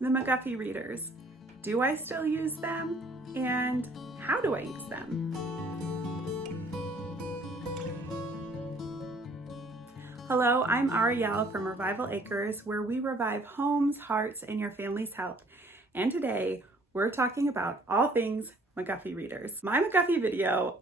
the McGuffey readers. Do I still use them? And how do I use them? Hello, I'm Ariel from Revival Acres, where we revive homes, hearts, and your family's health. And today, we're talking about all things McGuffey readers. My McGuffey video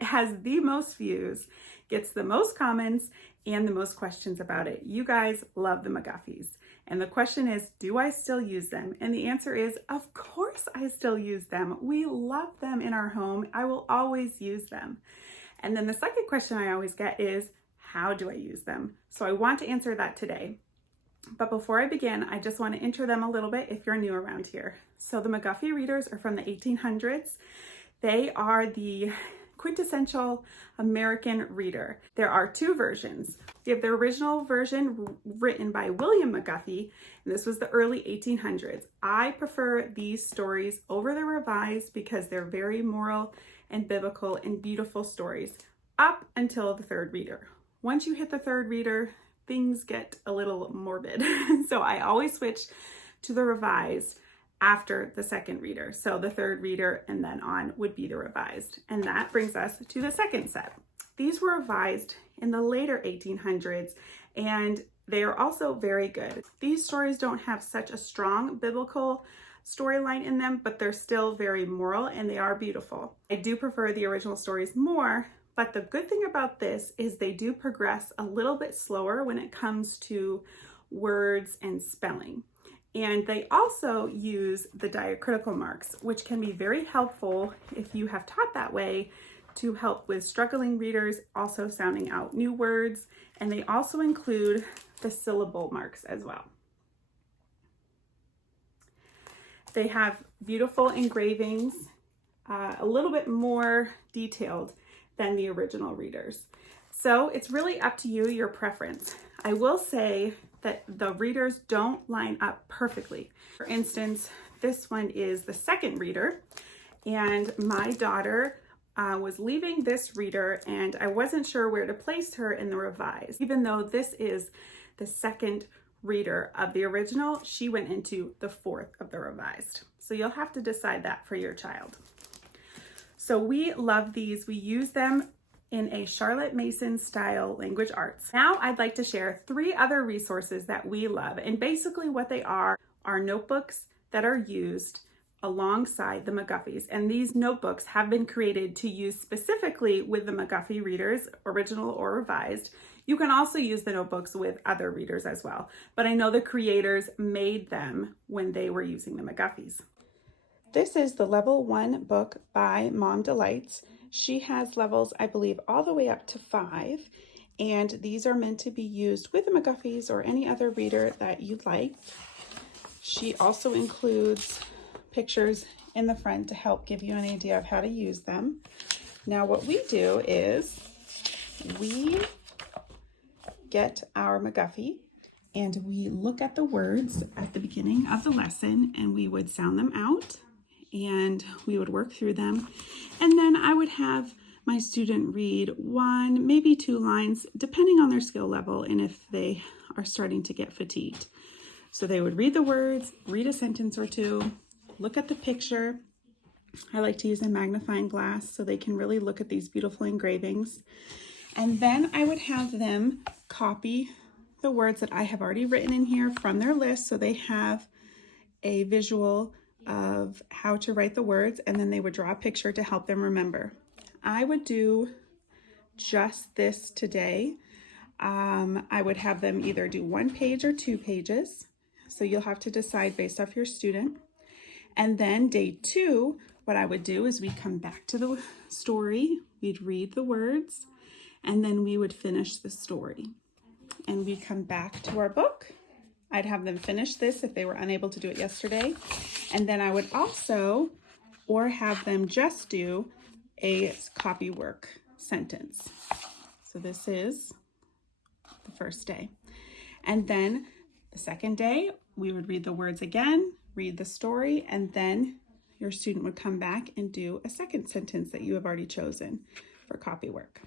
has the most views, gets the most comments, and the most questions about it. You guys love the McGuffeys. And the question is, do I still use them? And the answer is, of course I still use them. We love them in our home. I will always use them. And then the second question I always get is, how do I use them? So I want to answer that today. But before I begin, I just want to intro them a little bit if you're new around here. So the McGuffey readers are from the 1800s. They are the quintessential American reader. There are two versions. You have the original version written by William McGuffey, and this was the early 1800s. I prefer these stories over the revised because they're very moral and biblical and beautiful stories up until the third reader. Once you hit the third reader, things get a little morbid. So I always switch to the revised after the second reader. So the third reader and then on would be the revised. And that brings us to the second set. These were revised in the later 1800s, and they are also very good. These stories don't have such a strong biblical storyline in them, but they're still very moral and they are beautiful. I do prefer the original stories more, but the good thing about this is they do progress a little bit slower when it comes to words and spelling. And they also use the diacritical marks, which can be very helpful if you have taught that way to help with struggling readers also sounding out new words. And they also include the syllable marks as well. They have beautiful engravings, a little bit more detailed than the original readers. So it's really up to you, your preference. I will say that the readers don't line up perfectly. For instance, this one is the second reader, and my daughter was leaving this reader and I wasn't sure where to place her in the revised. Even though this is the second reader of the original, she went into the fourth of the revised. So you'll have to decide that for your child. So we love these. We use them in a Charlotte Mason style language arts. Now I'd like to share 3 other resources that we love. And basically what they are notebooks that are used alongside the McGuffeys. And these notebooks have been created to use specifically with the McGuffey readers, original or revised. You can also use the notebooks with other readers as well. But I know the creators made them when they were using the McGuffeys. This is the level 1 book by Mom Delights. She has levels, I believe, all the way up to 5. And these are meant to be used with the McGuffeys or any other reader that you'd like. She also includes pictures in the front to help give you an idea of how to use them. Now what we do is we get our McGuffey and we look at the words at the beginning of the lesson and we would sound them out. And we would work through them. And then I would have my student read 1, maybe 2 lines, depending on their skill level and if they are starting to get fatigued. So they would read the words, read a sentence or 2, look at the picture. I like to use a magnifying glass so they can really look at these beautiful engravings. And then I would have them copy the words that I have already written in here from their list so they have a visual of how to write the words, and then they would draw a picture to help them remember. I would do just this today. I would have them either do 1 page or 2 pages. So you'll have to decide based off your student. And then day 2, what I would do is we'd come back to the story, we'd read the words, and then we would finish the story. And we'd come back to our book. I'd have them finish this if they were unable to do it yesterday. And then I would also, or have them just do a copywork sentence. So this is the first day. And then the second day, we would read the words again, read the story, and then your student would come back and do a second sentence that you have already chosen for copywork.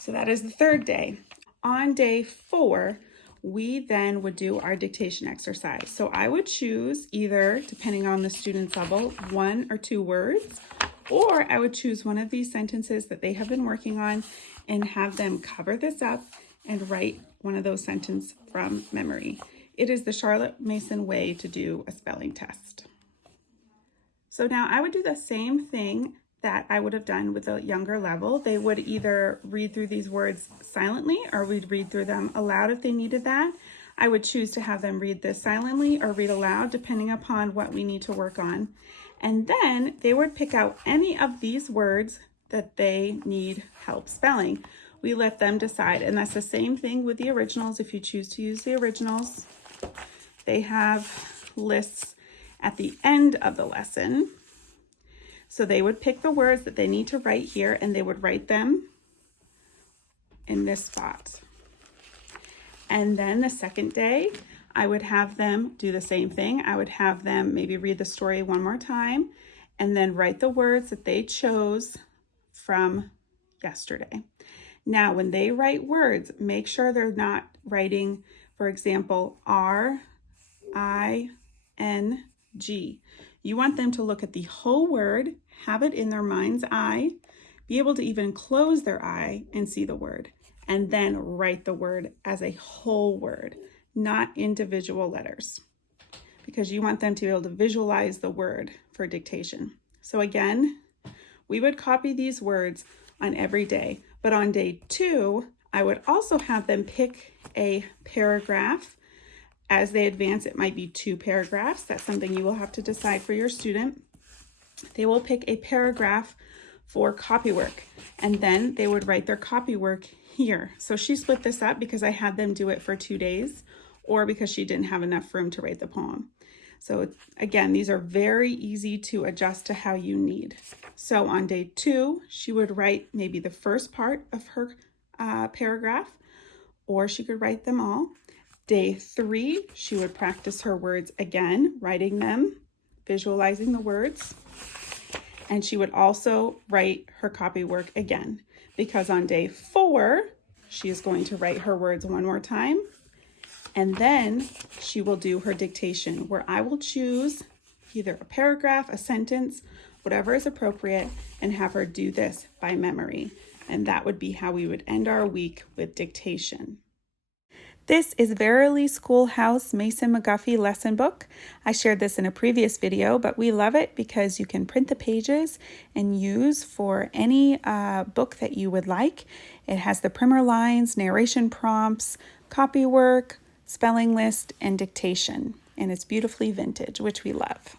So that is the third day. On day 4, we then would do our dictation exercise. So I would choose either, depending on the student's level, 1 or 2 words, or I would choose one of these sentences that they have been working on and have them cover this up and write one of those sentences from memory. It is the Charlotte Mason way to do a spelling test. So now I would do the same thing that I would have done with a younger level. They would either read through these words silently or we'd read through them aloud if they needed that. I would choose to have them read this silently or read aloud depending upon what we need to work on. And then they would pick out any of these words that they need help spelling. We let them decide, and that's the same thing with the originals. If you choose to use the originals, they have lists at the end of the lesson. So they would pick the words that they need to write here and they would write them in this spot. And then the second day, I would have them do the same thing. I would have them maybe read the story one more time and then write the words that they chose from yesterday. Now, when they write words, make sure they're not writing, for example, R-I-N-G. You want them to look at the whole word, have it in their mind's eye, be able to even close their eye and see the word, and then write the word as a whole word, not individual letters, because you want them to be able to visualize the word for dictation. So again, we would copy these words on every day, but on day 2, I would also have them pick a paragraph. As they advance, it might be 2 paragraphs. That's something you will have to decide for your student. They will pick a paragraph for copywork, and then they would write their copywork here. So she split this up because I had them do it for 2 days, or because she didn't have enough room to write the poem. So again, these are very easy to adjust to how you need. So on day 2, she would write maybe the first part of her paragraph, or she could write them all. Day 3, she would practice her words again, writing them, visualizing the words. And she would also write her copywork again, because on day 4, she is going to write her words one more time. And then she will do her dictation, where I will choose either a paragraph, a sentence, whatever is appropriate, and have her do this by memory. And that would be how we would end our week with dictation. This is Verily Schoolhouse Mason McGuffey lesson book. I shared this in a previous video, but we love it because you can print the pages and use for any book that you would like. It has the primer lines, narration prompts, copywork, spelling list, and dictation. And it's beautifully vintage, which we love.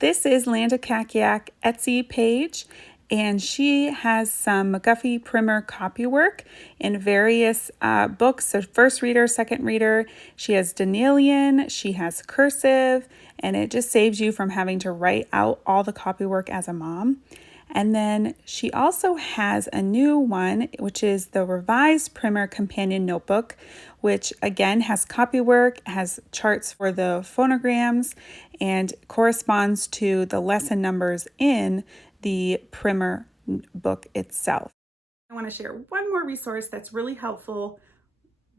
This is Landa Kakiak Etsy page, and she has some McGuffey primer copywork in various books. So first reader, second reader. She has Danielian, she has cursive, and it just saves you from having to write out all the copywork as a mom. And then she also has a new one, which is the Revised Primer Companion Notebook, which again has copywork, has charts for the phonograms, and corresponds to the lesson numbers in the primer book itself. I want to share one more resource that's really helpful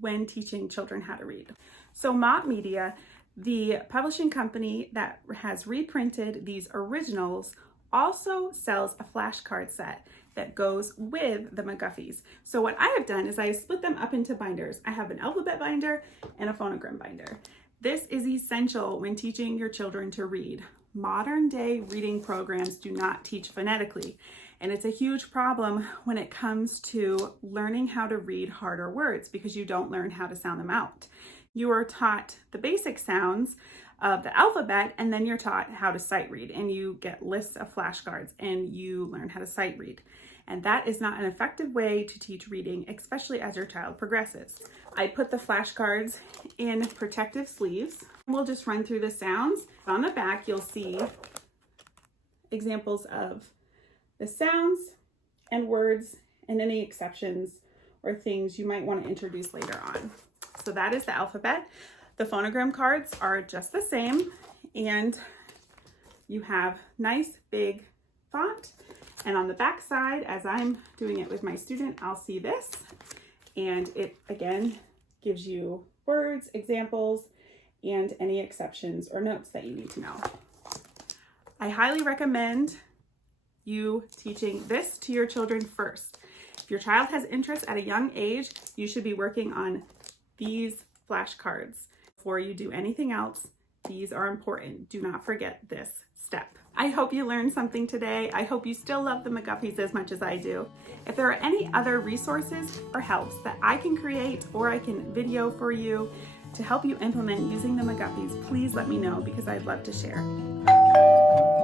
when teaching children how to read. So Mott Media, the publishing company that has reprinted these originals, also sells a flashcard set that goes with the McGuffey's. So what I have done is I split them up into binders. I have an alphabet binder and a phonogram binder. This is essential when teaching your children to read. Modern day reading programs do not teach phonetically, and it's a huge problem when it comes to learning how to read harder words because you don't learn how to sound them out. You are taught the basic sounds of the alphabet, and then you're taught how to sight read, and you get lists of flashcards and you learn how to sight read. And that is not an effective way to teach reading, especially as your child progresses. I put the flashcards in protective sleeves. We'll just run through the sounds. On the back, you'll see examples of the sounds and words and any exceptions or things you might want to introduce later on. So that is the alphabet. The phonogram cards are just the same, and you have nice big font. And on the back side, as I'm doing it with my student, I'll see this, and it again gives you words, examples, and any exceptions or notes that you need to know. I highly recommend you teaching this to your children first. If your child has interest at a young age, you should be working on these flashcards. Before you do anything else, these are important. Do not forget this step. I hope you learned something today. I hope you still love the McGuffey's as much as I do. If there are any other resources or helps that I can create or I can video for you to help you implement using the McGuffey's, please let me know because I'd love to share.